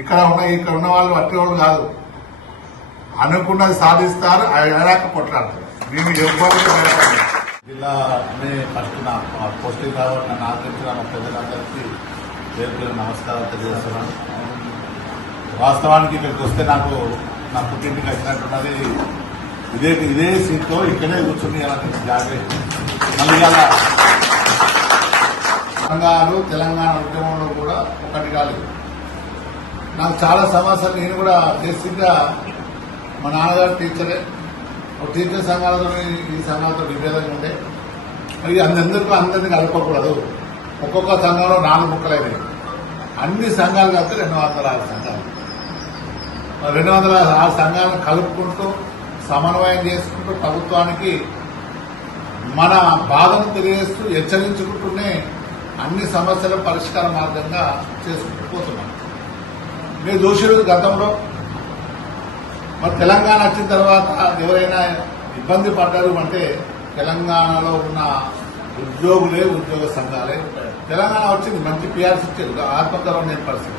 ఇక్కడ ఉన్న ఇక్కడ ఉన్న వాళ్ళు అట్టి వాళ్ళు కాదు. అనుకున్నది సాధిస్తారు అయ్యాక కొట్లాడతారు మేము ఎవ్వరికి జిల్లా ఫస్ట్ నా పోస్టింగ్ కాబట్టి నన్ను ఆదరించిన మా ప్రజలందరికీ పేరు పేరు నమస్కారం తెలియజేస్తున్నాను. వాస్తవానికి ఇక్కడికి వస్తే నాకు నా పుట్టింటికి వచ్చినట్టున్నది ఇదే ఇదే సీట్తో ఇక్కడే కూర్చుని అలా జాగ్రత్త. మళ్ళీ తెలంగాణ తెలంగాణ ఉద్యమంలో కూడా ఒకటి కాలేదు. నాకు చాలా సమస్యలు నేను కూడా బేసిక్గా మా నాన్నగారు టీచరే. ఒక టీచర్ సంఘాలతో ఈ సంఘాలతో విభేదంగా ఉండే. మరి అందరికీ అందరినీ కలపకూడదు ఒక్కొక్క సంఘంలో నాలుగు ముక్కలైనవి అన్ని సంఘాలు కలిపి రెండు వందల ఆరు సంఘాలు. రెండు వందల ఆరు సంఘాలను కలుపుకుంటూ సమన్వయం చేసుకుంటూ ప్రభుత్వానికి మన బాధను తెలియజేస్తూ హెచ్చరించుకుంటూనే అన్ని సమస్యల పరిష్కార మార్గంగా చేసుకుంటూ పోతున్నాం. మీరు చూసిన గతంలో మరి తెలంగాణ వచ్చిన తర్వాత ఎవరైనా ఇబ్బంది పడ్డారు అంటే తెలంగాణలో ఉన్న ఉద్యోగులే ఉద్యోగ సంఘాలే. తెలంగాణ వచ్చింది మంచి పిఆర్సి ఇచ్చారు ఆత్మగౌరవం లేని పరిస్థితి.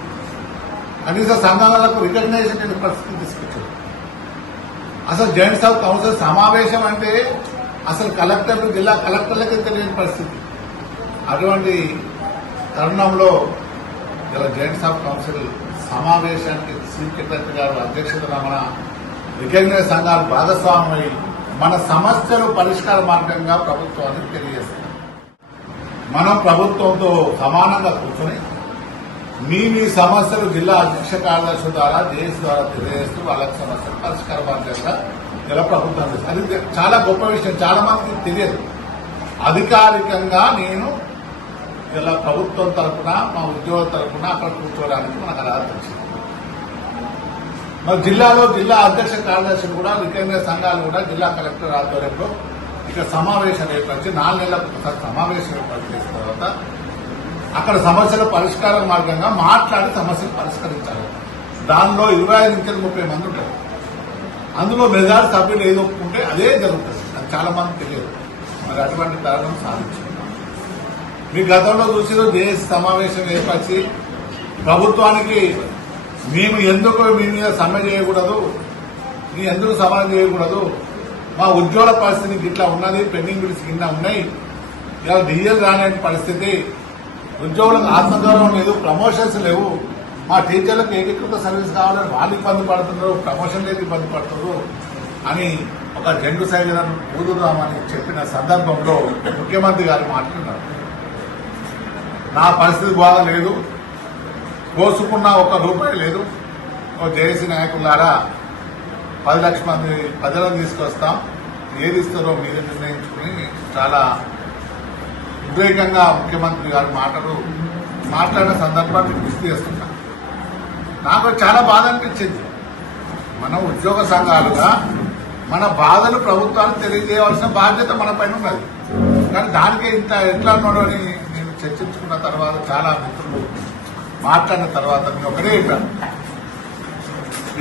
కనీసం సంఘాలకు రికగ్నైజేషన్ లేని పరిస్థితి తీసుకొచ్చారు. అసలు జాయింట్ సౌత్ కౌన్సిల్ సమావేశం అంటే అసలు కలెక్టర్లు జిల్లా కలెక్టర్లకి తెలియని పరిస్థితి. అటువంటి తరుణంలో ఇలా జాయింట్ సబ్ కౌన్సిల్ సమావేశానికి చీఫ్ సెక్రటరీ గారు అధ్యక్షత రమణ రికగ్నైజ్ సంఘాలు భాగస్వామ్యమై మన సమస్యలు పరిష్కార మార్గంగా ప్రభుత్వానికి తెలియజేస్తాం మనం ప్రభుత్వంతో సమానంగా కూర్చొని మీ మీ సమస్యలు జిల్లా అధ్యక్ష కార్యదర్శి ద్వారా దేశ ద్వారా తెలియజేస్తూ వాళ్ళకి సమస్యలు పరిష్కార మార్గంగా జిల్లా ప్రభుత్వం అది చాలా గొప్ప విషయం. చాలా మందికి తెలియదు. అధికారికంగా నేను ఇలా ప్రభుత్వం తరఫున మా ఉద్యోగుల తరఫున అక్కడ కూర్చోవడానికి మనకు అర్హత వచ్చింది మరి జిల్లాలో జిల్లా అధ్యక్ష కార్యదర్శులు కూడా వికేంద్ర సంఘాలు కూడా జిల్లా కలెక్టర్ ఆధ్వర్యంలో ఇక్కడ సమావేశం ఏర్పరిచి నాలుగు నెలలకు ఒకసారి సమావేశం ఏర్పాటు చేసిన తర్వాత అక్కడ సమస్యల పరిష్కార మార్గంగా మాట్లాడి సమస్యలు పరిష్కరించాలి. దానిలో ఇరవై ఐదు నుంచి ముప్పై మంది ఉంటారు. అందులో మెజార్ సభ్యులు ఏది ఒప్పుకుంటే అదే జరుగుతుంది. అది చాలా మంది తెలియదు. మరి అటువంటి తరుణం సాధించారు మీ గతంలో చూసిన దేశ సమావేశం ఏర్పరిచి ప్రభుత్వానికి మేము ఎందుకు మీ మీద సమ్మె చేయకూడదు మీ ఎందుకు సమానం చేయకూడదు మా ఉద్యోగుల పరిస్థితి ఇట్లా ఉన్నది పెండింగ్ బిల్స్ కింద ఉన్నాయి. ఇలా డీజిల్ రాని పరిస్థితి ఉద్యోగులకు ఆత్మగౌరవం లేదు ప్రమోషన్స్ లేవు. మా టీచర్లకు ఏకీకృత సర్వీస్ కావాలని వాళ్ళు ఇబ్బంది పడుతున్నారు ప్రమోషన్ లేదు ఇబ్బంది పడుతున్నారు అని ఒక జండు సైజులను ఊదుదామని చెప్పిన సందర్భంలో ముఖ్యమంత్రి గారు మాట్లాడినారు నా పరిస్థితి బాగలేదు కోసుకున్న ఒక రూపాయి లేదు. ఓ జేఏసీ నాయకులారా పది లక్షల మంది ప్రజలను తీసుకొస్తాం. ఏది ఇస్తారో మీరే నిర్ణయించుకుని చాలా ఉద్రేకంగా ముఖ్యమంత్రి గారి మాటలు మాట్లాడిన సందర్భాన్ని గుర్తు చేస్తున్నా. నాకు చాలా బాధ అనిపించింది. మన ఉద్యోగ సంఘాలుగా మన బాధలు ప్రభుత్వానికి తెలియజేయవలసిన బాధ్యత మన పైన ఉన్నది. కానీ దానికి ఇంత ఎట్లా ఉన్నాడు అని చర్చించుకున్న తర్వాత చాలా మిత్రులు మాట్లాడిన తర్వాత నేను ఒకటే చెప్పాను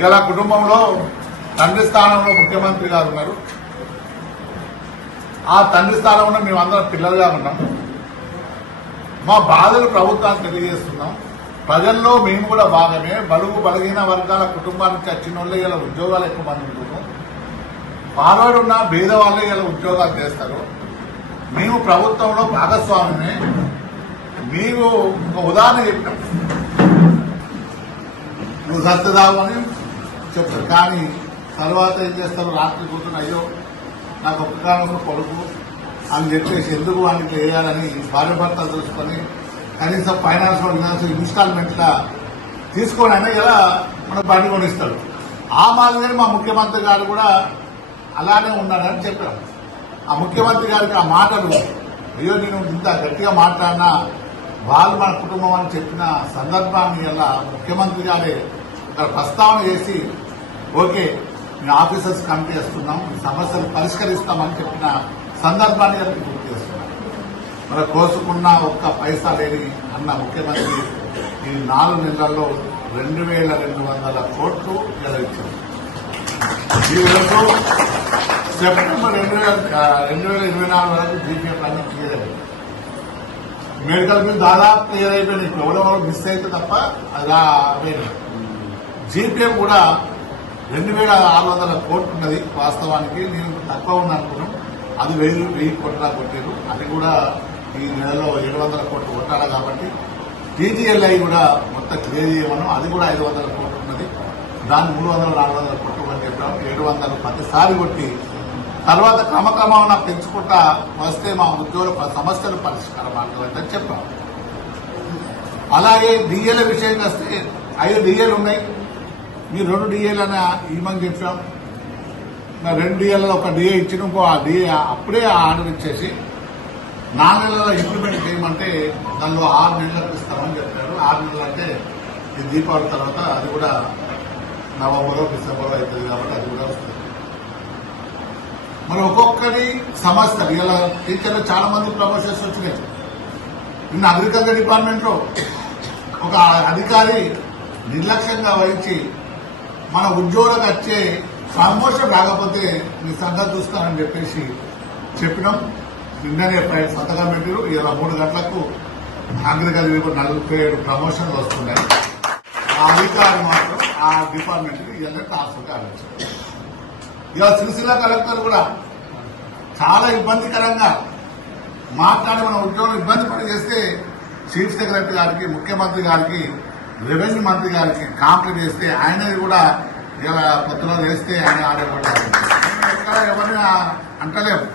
ఇలా కుటుంబంలో తండ్రి స్థానంలో ముఖ్యమంత్రి గారు ఉన్నారు. ఆ తండ్రి స్థానంలో మేమందరం పిల్లలుగా ఉన్నాం. మా బాధలు ప్రభుత్వానికి తెలియజేస్తున్నాం. ప్రజల్లో మేము కూడా భాగమే. బడుగు బలహీన వర్గాల కుటుంబానికి వచ్చిన వాళ్ళే ఇలా ఉద్యోగాలు ఎక్కువ మంది ఉంటున్నాం ఫార్వర్డ్ ఉన్న వాళ్ళే ఇలా ఉద్యోగాలు చేస్తారు. మేము ప్రభుత్వంలో భాగస్వామ్యమే. మీకు ఒక ఉదాహరణ చెప్పినాం నువ్వు సత్తదావు అని చెప్తారు కానీ తర్వాత ఏం చేస్తారు రాత్రి కూర్చుని అయ్యో నాకు ఒక్క కాలంలో కొడుకు అని చెప్పేసి ఎందుకు వాడిని వేయాలని భార్య భర్త చూసుకొని కనీసం ఫైనాన్స్ ఫైనాన్స్ ఇన్స్టాల్మెంట్లా తీసుకొని అయినా ఇలా మన బండి కొనిస్తాడు. ఆ మాదిరిగానే మా ముఖ్యమంత్రి గారు కూడా అలానే ఉన్నాడని చెప్పారు ఆ ముఖ్యమంత్రి గారికి ఆ మాటలు అయ్యో నేను ఇంత గట్టిగా మాట్లాడినా వాళ్ళు మన కుటుంబం అని చెప్పిన సందర్భాన్ని ఇలా ముఖ్యమంత్రి గారే అక్కడ ప్రస్తావన చేసి ఓకే మేము ఆఫీసర్స్ కమిటీ చేస్తున్నాం ఈ సమస్యలు పరిష్కరిస్తామని చెప్పిన సందర్భాన్ని గారికి గుర్తు చేస్తున్నాం. మరి కోసుకున్న ఒక్క పైసా లేని అన్న ముఖ్యమంత్రి ఈ నాలుగు నెలల్లో రెండు వేల రెండు వందల కోట్లు గెలవించారు ఈ రోజు సెప్టెంబర్ రెండు వేల రెండు వేల ఇరవై నాలుగు వరకు జీపీఎఫ్ అన్ని క్లియర్ మెడికల్ బిల్ దాదాపు క్లియర్ అయిపోయినాయి ఇప్పుడు ఎవరో మిస్ అయితే తప్ప అది రా- జీపీఎం కూడా రెండు వేల ఆరు వందల కోట్లు ఉన్నది వాస్తవానికి. నేను తక్కువ ఉంది అనుకున్నాం అది వెయ్యి వెయ్యి కోట్ల కొట్టారు అది కూడా ఈ నెలలో ఏడు వందల కోట్లు కొట్టాలి కాబట్టి టీజీఎల్ఐ కూడా మొత్తం క్లియర్ చేయమను. అది కూడా ఐదు వందల కోట్లు ఉన్నది. దాన్ని మూడు వందల నాలుగు వందల కోట్లు అని ఏడు వందలు ప్రతిసారి కొట్టి తర్వాత క్రమక్రమం పెంచుకుంటా వస్తే మా ఉద్యోగుల సమస్యలు పరిష్కారం అవుతుందని చెప్పాం. అలాగే డిఏల విషయంగా వస్తే ఐదు డిఏలు ఉన్నాయి. మీరు రెండు డిఏలు అని ఇవ్వమని చెప్పాం. రెండు డిఏలలో ఒక డిఏ ఇచ్చిన ఇంకో ఆ డిఏ అప్పుడే ఆర్డర్ ఇచ్చేసి నాలుగు నెలల ఇంప్లిమెంట్ చేయమంటే దానిలో ఆరు నెలలకు ఇస్తామని చెప్పారు. ఆరు నెలలు అంటే ఈ దీపావళి తర్వాత అది కూడా నవంబర్ డిసెంబర్ అవుతుంది కాబట్టి అది కూడా వస్తుంది. మరి ఒక్కొక్కరి సమస్యలు. ఇలా టీచర్లు చాలా మంది ప్రమోషన్స్ వచ్చినాయి. నిన్న అగ్రికల్చర్ డిపార్ట్మెంట్లో ఒక అధికారి నిర్లక్ష్యంగా వహించి మన ఉద్యోగులకు వచ్చే ప్రమోషన్ రాకపోతే మీ సంగతి చూస్తానని చెప్పేసి చెప్పినాం. నిన్ననే సంతకం పెట్టారు. ఇలా మూడు గంటలకు అగ్రికల్చర్ నలభై ఏడు ప్రమోషన్లు వస్తున్నాయి. ఆ అధికారి మాత్రం ఆ డిపార్ట్మెంట్కి ఇలా ట్రాన్స్ఫర్ కావచ్చు ఇవాళ సిరిసిల్ల కలెక్టర్ కూడా చాలా ఇబ్బందికరంగా మాట్లాడి మన ఉద్యోగులు ఇబ్బంది పడి చేస్తే చీఫ్ సెక్రటరీ గారికి ముఖ్యమంత్రి గారికి రెవెన్యూ మంత్రి గారికి కాంప్లైంట్ చేస్తే ఆయనది కూడా ఇలా పొత్తులో వేస్తే ఆయన ఆడేవాళ్ళు ఎక్కడ ఎవరిని అంటలేము.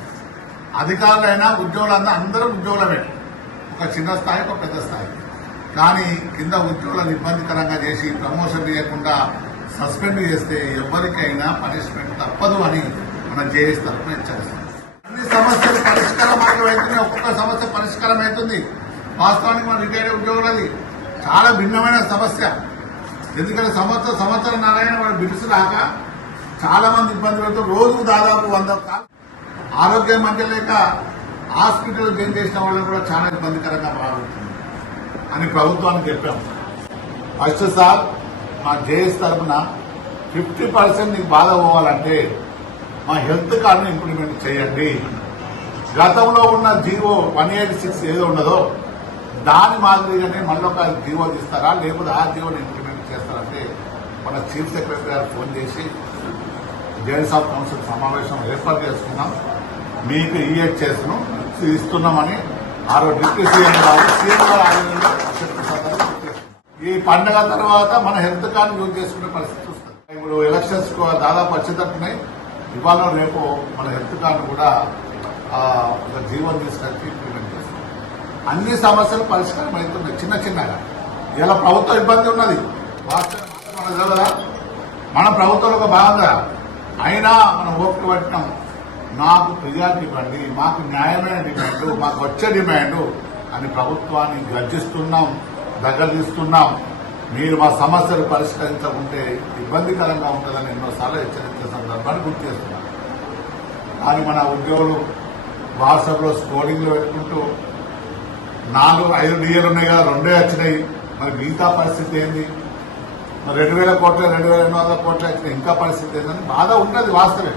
అధికారులైనా ఉద్యోగులంతా అందరూ ఉద్యోగులమే. ఒక చిన్న స్థాయి ఒక పెద్ద స్థాయి. కానీ కింద ఉద్యోగులను ఇబ్బందికరంగా చేసి ప్రమోషన్ చేయకుండా సస్పెండ్ చేస్తే ఎవరికైనా పనిష్మెంట్ తప్పదు అని మనం జేఎస్ తరఫున హెచ్చరిస్తాం. అన్ని సమస్యలు పరిష్కారం అవుతున్నాయి ఒక్కొక్క సమస్య పరిష్కారం అవుతుంది. వాస్తవానికి మన రిటైర్డ్ ఉద్యోగులది చాలా భిన్నమైన సమస్య. ఎందుకంటే సంవత్సరం సంవత్సరం నారాయణ వాడు బిల్స్ రాక చాలా మంది ఇబ్బంది రోజుకు దాదాపు వంద ఆరోగ్యం మంచి లేక హాస్పిటల్ జాయిన్ చేసిన వాళ్ళు కూడా చాలా ఇబ్బందికరంగా మారుతుంది అని ప్రభుత్వానికి చెప్పాం. ఫస్ట్ సార్ మా జేఎస్ తరఫున ఫిఫ్టీ పర్సెంట్ నీకు బాధ పోవాలంటే మా హెల్త్ కార్డును ఇంప్లిమెంట్ చేయండి. గతంలో ఉన్న జీవో వన్ ఎయిట్ సిక్స్ ఏదో ఉన్నదో దాని మాదిరిగానే మళ్ళీ ఒక జీవో తీస్తారా? లేకపోతే ఆ జీవోని ఇంప్లిమెంట్ చేస్తారంటే మన చీఫ్ సెక్రటరీ గారు ఫోన్ చేసి జైల్స్ ఆఫ్ కౌన్సిల్ సమావేశం ఏర్పాటు చేసుకున్నాం మీకు ఈహెచ్ఎస్ను ఇస్తున్నామని ఆరో డిప్యూటీ సీఎం గారు సీఎం గారు ఆధ్వర్యంలో చెప్పిన సందర్భంగా ఈ పండగ తర్వాత మన హెల్త్ కార్డు యూజ్ చేసుకునే పరిస్థితి వస్తుంది. ఇప్పుడు ఎలక్షన్స్ దాదాపు వచ్చేటట్టున్నాయి ఇవాళ రేపు మన హెల్త్ కార్డు కూడా ఒక జీవన్ తీసుకొచ్చి ఇంప్లిమెంట్ చేస్తాం అన్ని సమస్యలు పరిష్కారం అవుతున్నాయి చిన్న చిన్నగా. ఇలా ప్రభుత్వం ఇబ్బంది ఉన్నది. వాస్తవం మన ప్రభుత్వంలో ఒక భాగంగా. అయినా మనం ఓపిక పెట్టినాం. మాకు ఫిర్యాదు ఇవ్వండి మాకు న్యాయమైన డిమాండ్ మాకు వచ్చే డిమాండ్ అని ప్రభుత్వాన్ని గర్జిస్తున్నాం. దగ్గర తీసుకున్నాం మీరు మా సమస్యలు పరిష్కరించకుంటే ఇబ్బందికరంగా ఉంటుందని ఎన్నోసార్లు హెచ్చరించే సందర్భాన్ని గుర్తు చేస్తున్నాం. కానీ మన ఉద్యోగులు వాట్సాప్లో స్కోరింగ్లు పెట్టుకుంటూ నాలుగు ఐదు డిఎలు ఉన్నాయి కదా రెండే వచ్చినాయి. మరి మిగతా పరిస్థితి ఏంది? మరి రెండు వేల కోట్ల రెండు వేల ఎనిమిది వందల కోట్ల వచ్చినాయి ఇంకా పరిస్థితి ఏందని బాధ ఉంటుంది వాస్తవే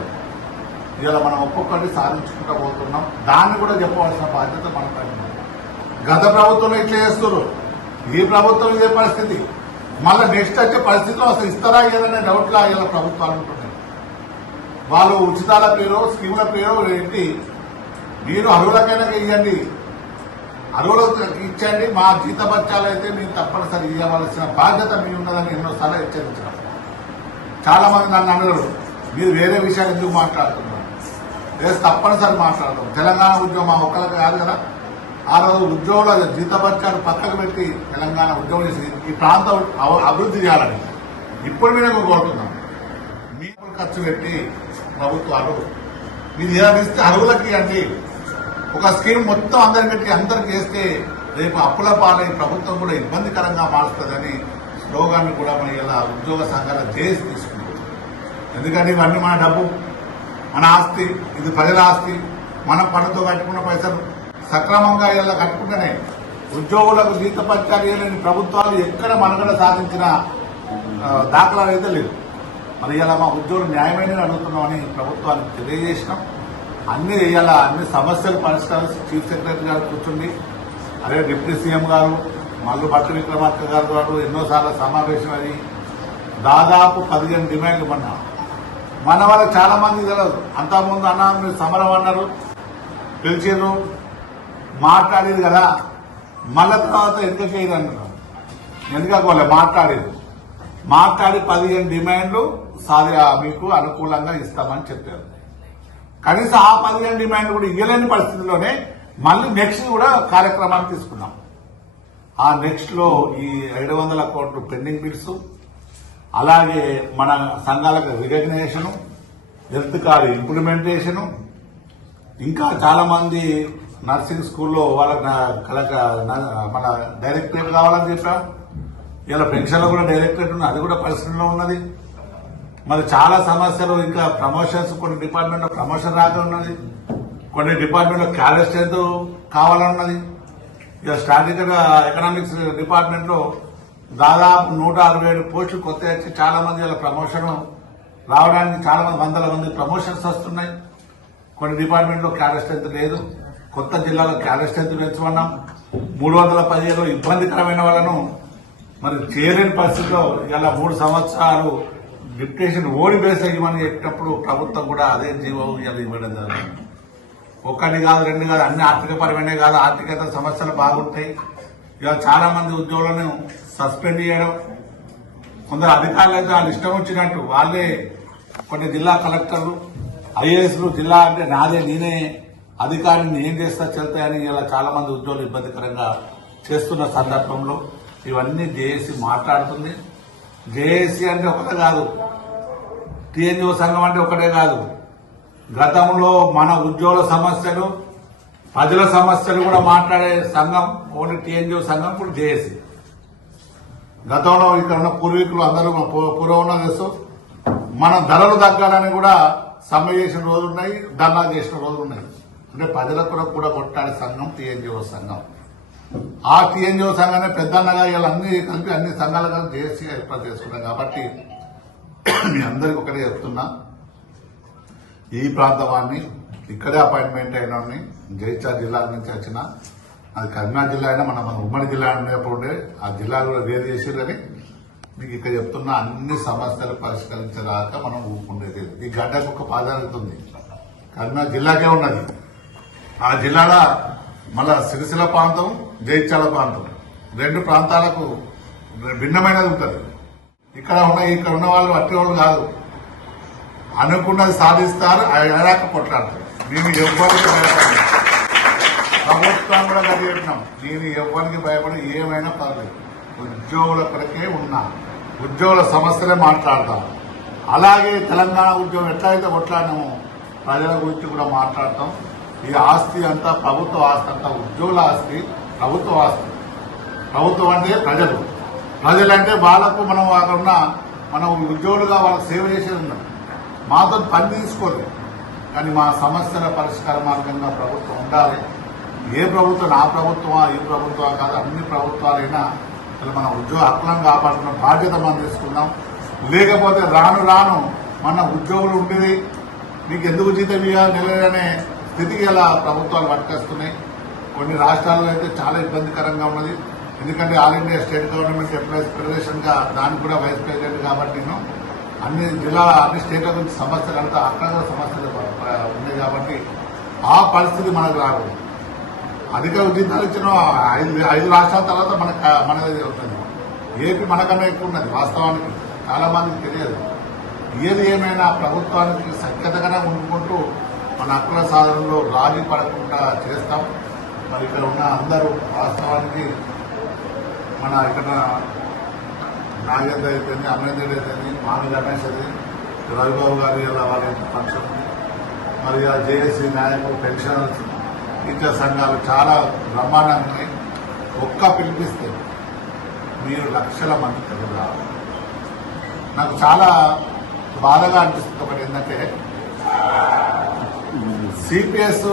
ఇలా మనం ఒక్కొక్కటి సాధించుకుంటూ పోతున్నాం. దాన్ని కూడా చెప్పవలసిన బాధ్యత మనకు గత ప్రభుత్వంలో ఇట్లా చేస్తున్నారు. ఈ ప్రభుత్వం ఇదే పరిస్థితి. మళ్ళీ నెక్స్ట్ వచ్చే పరిస్థితిలో అసలు ఇస్తారా ఏదనే డౌట్లా ఇలా ప్రభుత్వాలు ఉంటున్నాయి. వాళ్ళు ఉచితాల పేరు స్కీముల పేరు ఏంటి? మీరు అర్హులకైనా ఇవ్వండి అర్హులకు ఇచ్చండి మా జీతభత్యాలు అయితే మేము తప్పనిసరి ఇవ్వవలసిన బాధ్యత మీ ఉన్నదని ఎన్నోసార్లు హెచ్చరించాం చాలా మంది నన్ను అన్నారు మీరు వేరే విషయాలు ఎందుకు మాట్లాడుతున్నారు? లేదు తప్పనిసరి మాట్లాడతాం. తెలంగాణ ఉద్యోగం మా ఒక్కరికి కాదు కదా. ఆ రోజు ఉద్యోగుల జీతభత్యాలు పక్కకు పెట్టి తెలంగాణ ఉద్యోగం చేసి ఈ ప్రాంతం అభివృద్ధి చేయాలని. ఇప్పుడు మేము కోరుతున్నాం మీరు ఖర్చు పెట్టి ప్రభుత్వాలు మీరు ఏదైనా ఇస్తే అర్హులకి ఒక స్కీమ్ మొత్తం అందరికీ పెట్టి అందరికి వేస్తే రేపు అప్పుల పాలై ప్రభుత్వం కూడా ఇబ్బందికరంగా మారుస్తుందని స్లోగాన్ని కూడా మన ఇలా ఉద్యోగ సంఘాల చేసి తీసుకుంటాం ఎందుకంటే ఇవన్నీ మన డబ్బు మన ఆస్తి ఇది ప్రజల ఆస్తి మన పనులతో కట్టుకున్న పైసలు సక్రమంగా ఇలా కట్టుకుంటేనే ఉద్యోగులకు జీత ఇవ్వలేని ప్రభుత్వాలు ఎక్కడ మనుగడ సాధించిన దాఖలాలు అయితే లేవు. మరి ఇలా మా ఉద్యోగులు న్యాయమైన అడుగుతున్నామని ప్రభుత్వానికి తెలియజేసినాం. అన్ని ఇవాళ అన్ని సమస్యలు పరిష్కరించి చీఫ్ సెక్రటరీ గారు కూర్చుండి అదే డిప్యూటీ సీఎం గారు మల్లు భట్ట విక్రమార్క గారు గారు ఎన్నోసార్లు సమావేశం అది దాదాపు పదిహేను డిమాండ్లు మొన్న. మన వల్ల చాలా మంది తెలియదు. అంతకుముందు అన్న మీరు సమరం అన్నారు పిలిచారు మాట్లాడేది కదా. మళ్ళా తర్వాత ఎందుకయ్యేది అంటున్నాం ఎందుకోలే మాట్లాడేది. మాట్లాడి పదిహేను డిమాండ్లు సాధి మీకు అనుకూలంగా ఇస్తామని చెప్పారు. కనీసం ఆ పదిహేను డిమాండ్ కూడా ఇవ్వలేని పరిస్థితిలోనే మళ్ళీ నెక్స్ట్ కూడా కార్యక్రమాన్ని తీసుకున్నాం. ఆ నెక్స్ట్లో ఈ ఏడు వందల కోట్లు పెండింగ్ బిల్స్ అలాగే మన సంఘాలకు రికగ్నేషను హెల్త్ కార్డు ఇంప్లిమెంటేషను ఇంకా చాలామంది నర్సింగ్ స్కూల్లో వాళ్ళకి నా- కలక మన డైరెక్టరేట్ కావాలని చెప్పా. ఇలా పెన్షన్లో కూడా డైరెక్టరేట్ ఉన్నది అది కూడా పరిస్థితిలో ఉన్నది. మరి చాలా సమస్యలు ఇంకా ప్రమోషన్స్ కొన్ని డిపార్ట్మెంట్లో ప్రమోషన్ రాక ఉన్నది. కొన్ని డిపార్ట్మెంట్లో క్యాడర్ స్ట్రెంత్ కావాలన్నది. ఇక స్టాటికల్ ఎకనామిక్స్ డిపార్ట్మెంట్లో దాదాపు నూట అరవై ఏడు పోస్టులు కొత్త వచ్చి చాలా మంది ఇలా ప్రమోషన్ రావడానికి చాలా మంది వందల మంది ప్రమోషన్స్ వస్తున్నాయి. కొన్ని డిపార్ట్మెంట్లో క్యాడర్ స్ట్రెంత్ లేదు. కొత్త జిల్లాలో క్యాడర్ స్ట్రెంత్ పెంచమన్నాం మూడు వందల పదిహేను ఇబ్బందికరమైన వాళ్ళను మరి చేయలేని పరిస్థితిలో ఇలా మూడు సంవత్సరాలు డిప్యుటేషన్ ఓడి బేస్ అయ్యమని చెప్పినప్పుడు ప్రభుత్వం కూడా అదే జీవం ఇలా ఇవ్వడం జరిగింది. ఒకటి కాదు రెండు కాదు అన్ని ఆర్థికపరమైనవి కాదు ఆర్థికేతర సమస్యలు బాగుంటాయి. ఇక చాలా మంది ఉద్యోగులను సస్పెండ్ చేయడం కొందరు అధికారులు అయితే వాళ్ళు ఇష్టం వచ్చినట్టు వాళ్ళే కొన్ని జిల్లా కలెక్టర్లు ఐఏఎస్లు జిల్లా అంటే నాదే నేనే అధికారిని ఏం చేస్తా చెల్తాయని ఇలా చాలా మంది ఉద్యోగులు ఇబ్బందికరంగా చేస్తున్న సందర్భంలో ఇవన్నీ జేఏసీ మాట్లాడుతుంది. జేఏసీ అంటే ఒకటే కాదు. టీఎన్జిఓ సంఘం అంటే ఒకటే కాదు. గతంలో మన ఉద్యోగుల సమస్యలు ప్రజల సమస్యలు కూడా మాట్లాడే సంఘం ఓన్లీ టీఎన్జిఓ సంఘం ఇప్పుడు జేఏసీ. గతంలో ఇక్కడ ఉన్న పూర్వీకులు అందరూ పూర్వం తెలుసు మన ధరలు తగ్గాలని కూడా సమ్మె చేసిన రోజులు ఉన్నాయి ధర్నా చేసిన రోజులు ఉన్నాయి. అంటే ప్రజల కొరకు కూడా కొట్టాడే సంఘం టీఎన్జిఓ సంఘం. ఆ టీఎన్జిఓ సంఘాన్ని పెద్దన్నగా ఇలా అన్ని కలిపి అన్ని సంఘాలు కలిపి ఏర్పాటు చేసుకున్నాం కాబట్టి మీ అందరికి ఒకటే చెప్తున్నా. ఈ ప్రాంతవాన్ని ఇక్కడే అపాయింట్మెంట్ అయిన వాడిని జిల్లా నుంచి వచ్చిన అది కరీంనగర్ జిల్లా అయినా మన మన ఉమ్మడి జిల్లా ఉండేప్పుడే ఉండే ఆ జిల్లా కూడా వేరు చేసేదని మీకు ఇక్కడ చెప్తున్న అన్ని సమస్యలు పరిష్కరించరాక మనం ఊపుకుండేది ఈ గడ్డకు ఒక ప్రాధాన్యత ఉంది. కరీంనగర్ జిల్లాకే ఉన్నది. ఆ జిల్లాల మళ్ళా సిరిసిల ప్రాంతం జైత్యాల ప్రాంతం. రెండు ప్రాంతాలకు భిన్నమైనది ఉంటుంది. ఇక్కడ ఉన్న ఇక్కడ ఉన్న వాళ్ళు అట్టి వాళ్ళు కాదు. అనుకున్నది సాధిస్తారు అయ్యాక కొట్లాడతారు. మేము ఎవ్వరికి భయపడలేదు ప్రభుత్వం కూడా గది నేను ఎవ్వరికి భయపడి ఏమైనా పర్లేదు. ఉద్యోగుల కొరకే ఉన్నా. ఉద్యోగుల సమస్యలే మాట్లాడతాం. అలాగే తెలంగాణ ఉద్యోగం ఎట్లయితే కొట్లాడినామో ప్రజల గురించి కూడా మాట్లాడతాం. ఈ ఆస్తి అంతా ప్రభుత్వ ఆస్తి అంతా ఉద్యోగుల ఆస్తి ప్రభుత్వ ఆస్తి. ప్రభుత్వం అంటే ప్రజలు. ప్రజలంటే వాళ్ళకు మనం అక్కడ ఉన్న మనం ఉద్యోగులుగా వాళ్ళకి సేవ చేసేది ఉన్నాం మాతో పని తీసుకోలేదు. కానీ మా సమస్యల పరిష్కార మార్గంగా ప్రభుత్వం ఉండాలి. ఏ ప్రభుత్వం నా ప్రభుత్వమా ఈ ప్రభుత్వమా కాదు అన్ని ప్రభుత్వాలైనా అసలు మన ఉద్యోగ హక్కులను కాపాడుకున్న బాధ్యత మనం తీసుకుందాం. లేకపోతే రాను రాను మన ఉద్యోగులు ఉండేది. నీకు ఎందుకు జీతం ఇవ్వాలి? నిలదనే స్థితికి ఎలా ప్రభుత్వాలు పట్టుకొస్తున్నాయి? కొన్ని రాష్ట్రాల్లో అయితే చాలా ఇబ్బందికరంగా ఉన్నది. ఎందుకంటే all India state government employees ఫెడరేషన్గా దానికి కూడా వైస్ ప్రెసిడెంట్ కాబట్టి నేను అన్ని జిల్లా అన్ని స్టేట్ల గురించి సమస్యలు అంతా అక్కడ సమస్యలు ఉన్నాయి కాబట్టి ఆ పరిస్థితి మనకు రాకూడదు. అధిక ఉద్యోగాలు ఇచ్చిన ఐదు ఐదు రాష్ట్రాల తర్వాత మన మనది ఉంటుంది ఏపీ మనకన్నా ఎక్కువ ఉన్నది వాస్తవానికి. చాలా మందికి తెలియదు. ఏది ఏమైనా ప్రభుత్వానికి సఖ్యతగానే ఉండుకుంటూ మన అక్రమ సాధనలో రాజీ పడకుండా చేస్తాం. మరి ఇక్కడ ఉన్న అందరూ వాస్తవానికి మన ఇక్కడ నాగేంద్ర అయిపోయింది అమరేంద్ర అయిపోయింది మామి రమేష్ అది రవిబాబు గారి ఇలా వాళ్ళ ఫంక్షన్ మరి ఆ జేఏసీ నాయకులు పెన్షన్ ఇతర సంఘాలు చాలా బ్రహ్మాండంగా ఉన్నాయి. ఒక్క పిలిపిస్తే మీరు లక్షల మంది తెలుగు రావాలి. నాకు చాలా బాధగా అనిపిస్తుంది ఒకటి ఏంటంటే సిపిఎస్